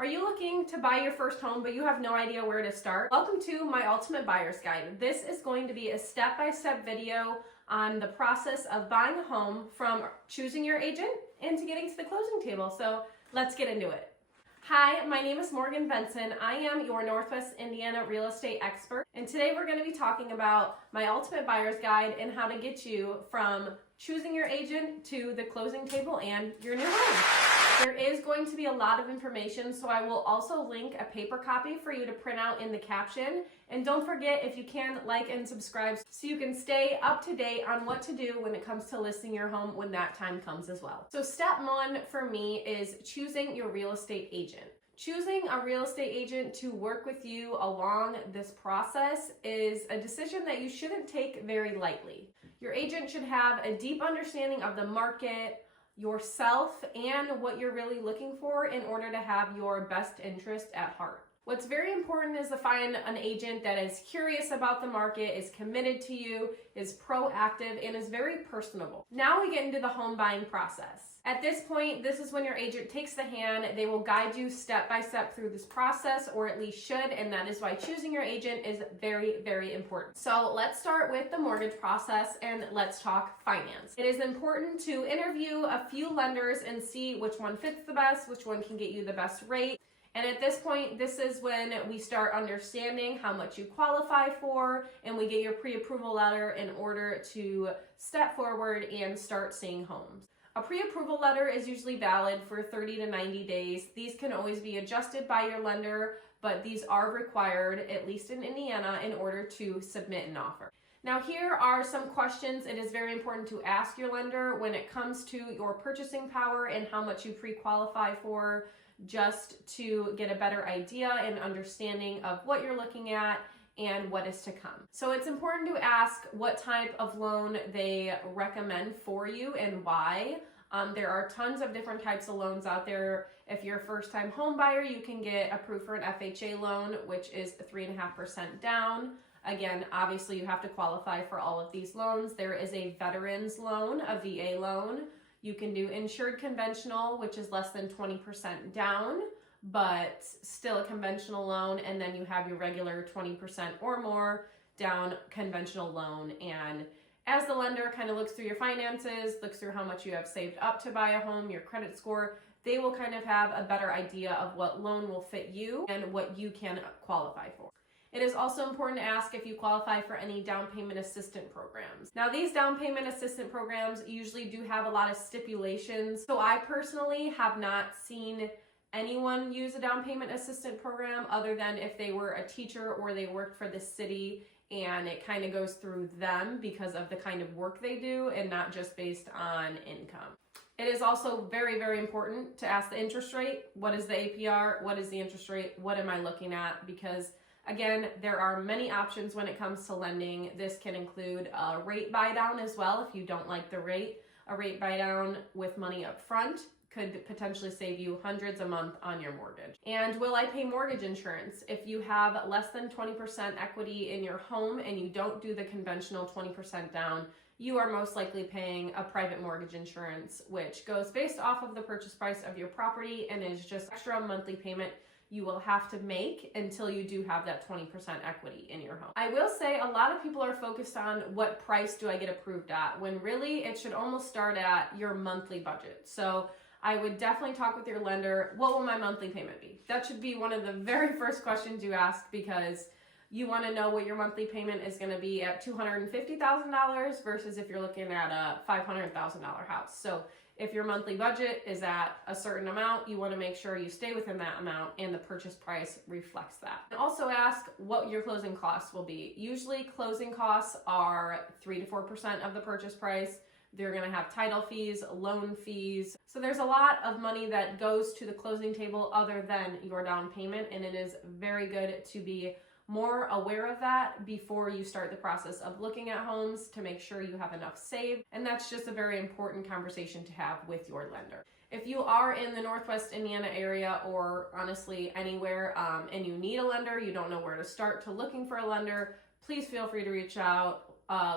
Are you looking to buy your first home but you have no idea where to start? Welcome to my Ultimate Buyer's Guide. This is going to be a step-by-step video on the process of buying a home from choosing your agent and to getting to the closing table. So let's get into it. Hi, my name is Morgan Benson. I am your Northwest Indiana real estate expert, and today we're going to be talking about my Ultimate Buyer's Guide and how to get you from choosing your agent to the closing table and your new home. There is going to be a lot of information, so I will also link a paper copy for you to print out in the caption. And don't forget, if you can, like and subscribe so you can stay up to date on what to do when it comes to listing your home when that time comes as well. So step one for me is choosing your real estate agent. Choosing a real estate agent to work with you along this process is a decision that you shouldn't take very lightly. Your agent should have a deep understanding of the market, yourself, and what you're really looking for in order to have your best interest at heart. What's very important is to find an agent that is curious about the market, is committed to you, is proactive, and is very personable. Now we get into the home buying process. At this point, this is when your agent takes the hand. They will guide you step by step through this process, or at least should, and that is why choosing your agent is very, very important. So let's start with the mortgage process and let's talk finance. It is important to interview a few lenders and see which one fits the best, which one can get you the best rate. And at this point, this is when we start understanding how much you qualify for, and we get your pre-approval letter in order to step forward and start seeing homes. A pre-approval letter is usually valid for 30 to 90 days. These can always be adjusted by your lender, but these are required, at least in Indiana, in order to submit an offer. Now, here are some questions it is very important to ask your lender when it comes to your purchasing power and how much you pre-qualify for, just to get a better idea and understanding of what you're looking at and what is to come. So it's important to ask what type of loan they recommend for you and why. There are tons of different types of loans out there. If you're a first-time home buyer, you can get approved for an FHA loan, which is 3.5% down. Again, obviously you have to qualify for all of these loans. There is a veterans loan, a VA loan. You can do insured conventional, which is less than 20% down, but still a conventional loan. And then you have your regular 20% or more down conventional loan. And as the lender kind of looks through your finances, looks through how much you have saved up to buy a home, your credit score, they will kind of have a better idea of what loan will fit you and what you can qualify for. It is also important to ask if you qualify for any down payment assistance programs. Now, these down payment assistance programs usually do have a lot of stipulations. So I personally have not seen anyone use a down payment assistance program other than if they were a teacher or they worked for the city, and it kind of goes through them because of the kind of work they do and not just based on income. It is also very, very important to ask the interest rate. What is the APR? What is the interest rate? What am I looking at? Because again, there are many options when it comes to lending. This can include a rate buy down as well if you don't like the rate. A rate buy down with money up front could potentially save you hundreds a month on your mortgage. And will I pay mortgage insurance? If you have less than 20% equity in your home and you don't do the conventional 20% down, you are most likely paying a private mortgage insurance, which goes based off of the purchase price of your property and is just extra monthly payment you will have to make until you do have that 20% equity in your home. I will say a lot of people are focused on what price do I get approved at, when really it should almost start at your monthly budget. So I would definitely talk with your lender, what will my monthly payment be? That should be one of the very first questions you ask, because you want to know what your monthly payment is going to be at $250,000 versus if you're looking at a $500,000 house. So if your monthly budget is at a certain amount, you want to make sure you stay within that amount and the purchase price reflects that. And also ask what your closing costs will be. Usually closing costs are 3 to 4% of the purchase price. They're going to have title fees, loan fees. So there's a lot of money that goes to the closing table other than your down payment, and it is very good to be more aware of that before you start the process of looking at homes to make sure you have enough saved. And that's just a very important conversation to have with your lender. If you are in the Northwest Indiana area, or honestly anywhere, and you need a lender, you don't know where to start to looking for a lender, please feel free to reach out.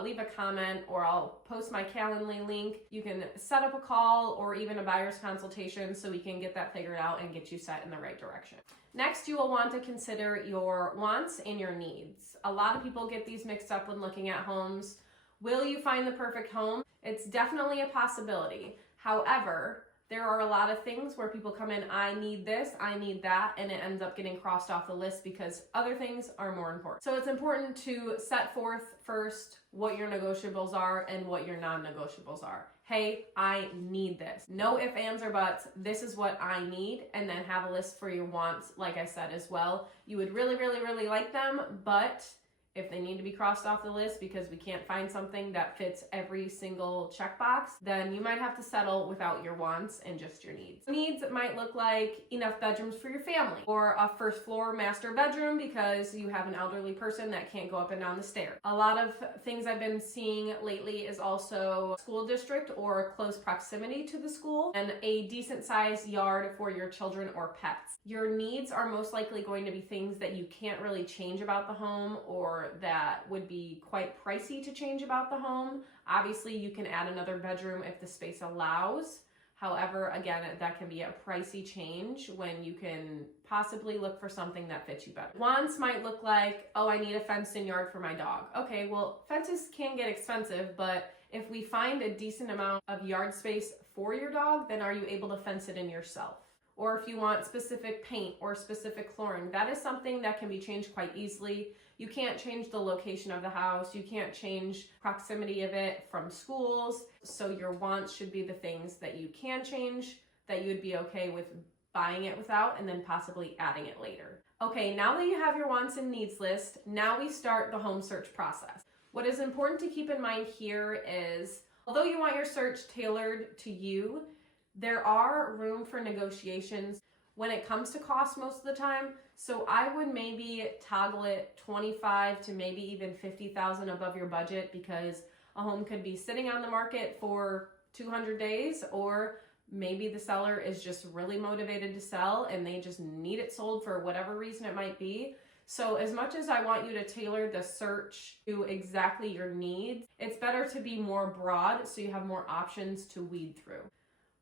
leave a comment, or I'll post my Calendly link. You can set up a call or even a buyer's consultation so we can get that figured out and get you set in the right direction. Next, you will want to consider your wants and your needs. A lot of people get these mixed up when looking at homes. Will you find the perfect home? It's definitely a possibility. However, there are a lot of things where people come in, I need this, I need that, and it ends up getting crossed off the list because other things are more important. So it's important to set forth first what your negotiables are and what your non-negotiables are. Hey, I need this. No ifs, ands, or buts. This is what I need, and then have a list for your wants, like I said as well. You would really, really, really like them, but if they need to be crossed off the list because we can't find something that fits every single checkbox, then you might have to settle without your wants and just your needs. Needs might look like enough bedrooms for your family, or a first floor master bedroom because you have an elderly person that can't go up and down the stairs. A lot of things I've been seeing lately is also school district or close proximity to the school, and a decent sized yard for your children or pets. Your needs are most likely going to be things that you can't really change about the home, or that would be quite pricey to change about the home. Obviously, you can add another bedroom if the space allows. However, again, that can be a pricey change when you can possibly look for something that fits you better. Wants might look like, oh, I need a fenced-in yard for my dog. Okay, well, fences can get expensive, but if we find a decent amount of yard space for your dog, then are you able to fence it in yourself? Or if you want specific paint or specific flooring, that is something that can be changed quite easily. You can't change the location of the house. You can't change proximity of it from schools. So your wants should be the things that you can change, that you would be okay with buying it without, and then possibly adding it later. Okay, now that you have your wants and needs list, now we start the home search process. What is important to keep in mind here is, although you want your search tailored to you, there are room for negotiations when it comes to cost most of the time. So I would maybe toggle it 25 to maybe even 50,000 above your budget, because a home could be sitting on the market for 200 days, or maybe the seller is just really motivated to sell and they just need it sold for whatever reason it might be. So as much as I want you to tailor the search to exactly your needs, it's better to be more broad so you have more options to weed through.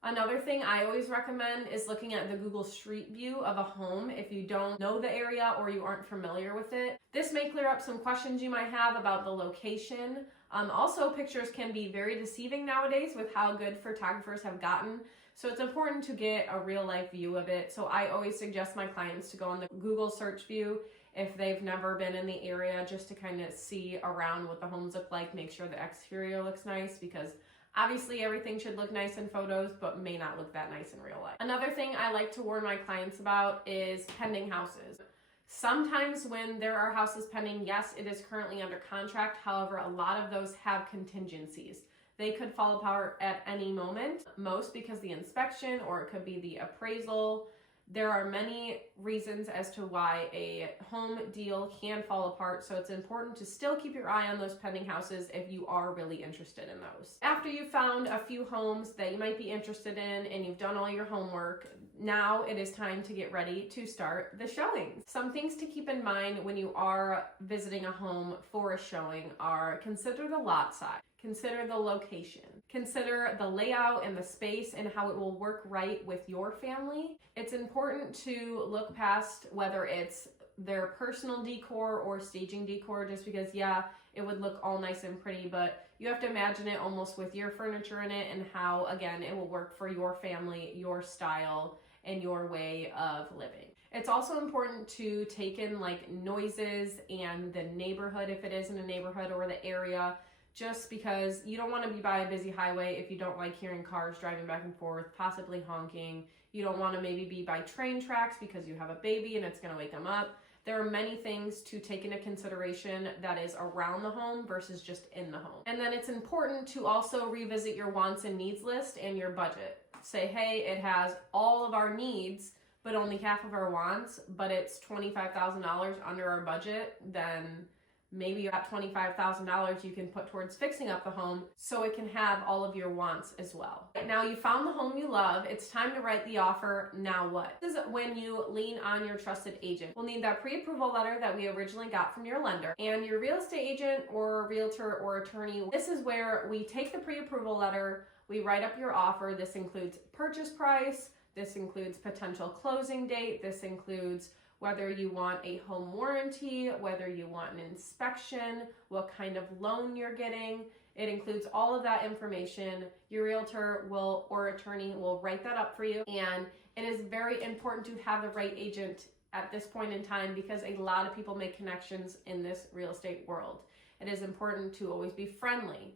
Another thing I always recommend is looking at the Google Street View of a home if you don't know the area or you aren't familiar with it. This may clear up some questions you might have about the location. Also, pictures can be very deceiving nowadays with how good photographers have gotten. So it's important to get a real life view of it. So I always suggest my clients to go on the Google search view if they've never been in the area, just to kind of see around what the homes look like, make sure the exterior looks nice, because obviously everything should look nice in photos, but may not look that nice in real life. Another thing I like to warn my clients about is pending houses. Sometimes when there are houses pending, yes, it is currently under contract. However, a lot of those have contingencies. They could fall apart at any moment, most because the inspection, or it could be the appraisal. There are many reasons as to why a home deal can fall apart, so it's important to still keep your eye on those pending houses if you are really interested in those. After you've found a few homes that you might be interested in and you've done all your homework, now it is time to get ready to start the showings. Some things to keep in mind when you are visiting a home for a showing are: consider the lot size, consider the location, consider the layout and the space and how it will work right with your family. It's important to look past whether it's their personal decor or staging decor, just because, yeah, it would look all nice and pretty, but you have to imagine it almost with your furniture in it and how, again, it will work for your family, your style, and your way of living. It's also important to take in like noises and the neighborhood, if it is in a neighborhood, or the area, just because you don't want to be by a busy highway if you don't like hearing cars driving back and forth, possibly honking. You don't want to maybe be by train tracks because you have a baby and it's going to wake them up. There are many things to take into consideration that is around the home versus just in the home. And then it's important to also revisit your wants and needs list and your budget. Say, hey, it has all of our needs, but only half of our wants, but it's $25,000 under our budget, then Maybe you got $25,000 you can put towards fixing up the home so it can have all of your wants as well. Now you found the home you love, it's time to write the offer. Now what? This is when you lean on your trusted agent. We'll need that pre-approval letter that we originally got from your lender and your real estate agent or realtor or attorney. This is where we take the pre-approval letter, we write up your offer. This includes purchase price, this includes potential closing date, this includes whether you want a home warranty, whether you want an inspection, what kind of loan you're getting. It includes all of that information. Your realtor will or attorney will write that up for you. And it is very important to have the right agent at this point in time because a lot of people make connections in this real estate world. It is important to always be friendly.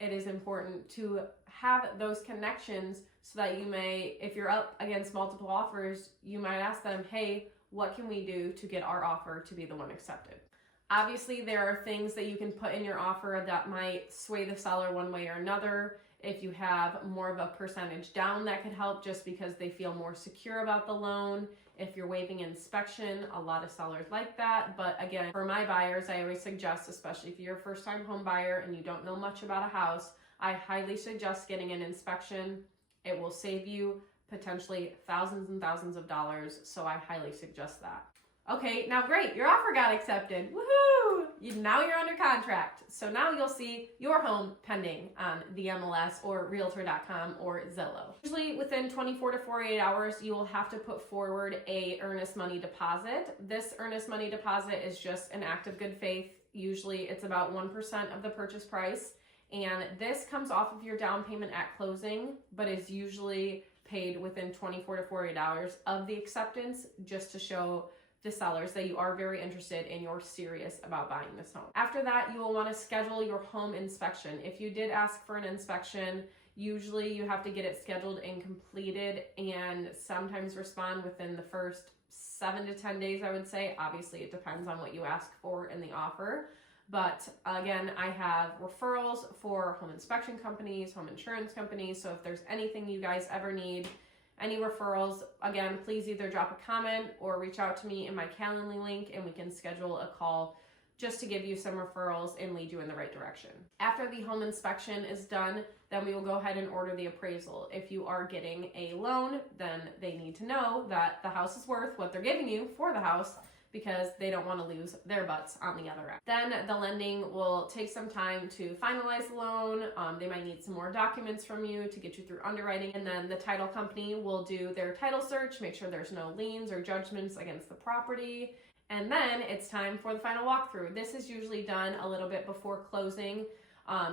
It is important to have those connections so that you may, if you're up against multiple offers, you might ask them, hey, what can we do to get our offer to be the one accepted? Obviously, there are things that you can put in your offer that might sway the seller one way or another. If you have more of a percentage down, that could help just because they feel more secure about the loan. If you're waiving inspection, a lot of sellers like that. But again, for my buyers, I always suggest, especially if you're a first-time home buyer and you don't know much about a house, I highly suggest getting an inspection. It will save you potentially thousands and thousands of dollars, so I highly suggest that. Okay, now great, your offer got accepted. Woohoo! Now you're under contract. So now you'll see your home pending on the MLS or Realtor.com or Zillow. Usually within 24 to 48 hours, you will have to put forward a earnest money deposit. This earnest money deposit is just an act of good faith. Usually it's about 1% of the purchase price. And this comes off of your down payment at closing, but is usually paid within 24 to 48 hours of the acceptance, just to show the sellers that you are very interested and you're serious about buying this home. After that, you will want to schedule your home inspection. If you did ask for an inspection, usually you have to get it scheduled and completed and sometimes respond within the first 7 to 10 days, I would say. Obviously, it depends on what you ask for in the offer. But again, I have referrals for home inspection companies, home insurance companies. So if there's anything you guys ever need, any referrals, again, please either drop a comment or reach out to me in my Calendly link and we can schedule a call just to give you some referrals and lead you in the right direction. After the home inspection is done, then we will go ahead and order the appraisal. If you are getting a loan, then they need to know that the house is worth what they're giving you for the house, because they don't want to lose their butts on the other end. Then the lending will take some time to finalize the loan. They might need some more documents from you to get you through underwriting. And then the title company will do their title search, make sure there's no liens or judgments against the property. And then it's time for the final walkthrough. This is usually done a little bit before closing.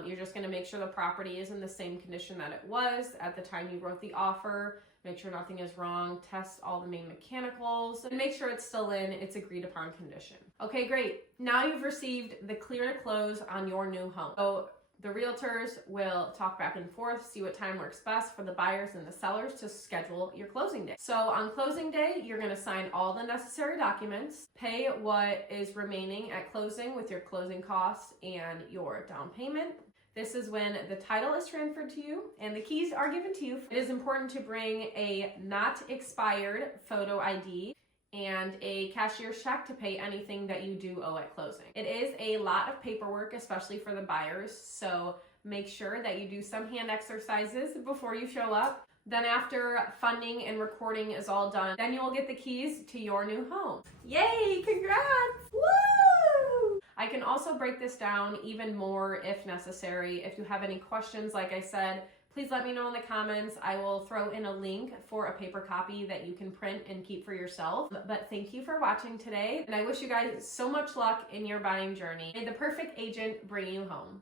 You're just going to make sure the property is in the same condition that it was at the time you wrote the offer. Make sure nothing is wrong, test all the main mechanicals, and make sure it's still in its agreed upon condition. Okay, great. Now you've received the clear to close on your new home. So the realtors will talk back and forth, see what time works best for the buyers and the sellers to schedule your closing day. So on closing day, you're gonna sign all the necessary documents, pay what is remaining at closing with your closing costs and your down payment. This is when the title is transferred to you and the keys are given to you. It is important to bring a not expired photo ID and a cashier's check to pay anything that you do owe at closing. It is a lot of paperwork, especially for the buyers, so make sure that you do some hand exercises before you show up. Then after funding and recording is all done, then you will get the keys to your new home. Yay, congrats! Woo! I can also break this down even more if necessary. If you have any questions, like I said, please let me know in the comments. I will throw in a link for a paper copy that you can print and keep for yourself. But thank you for watching today, and I wish you guys so much luck in your buying journey. May the perfect agent bring you home.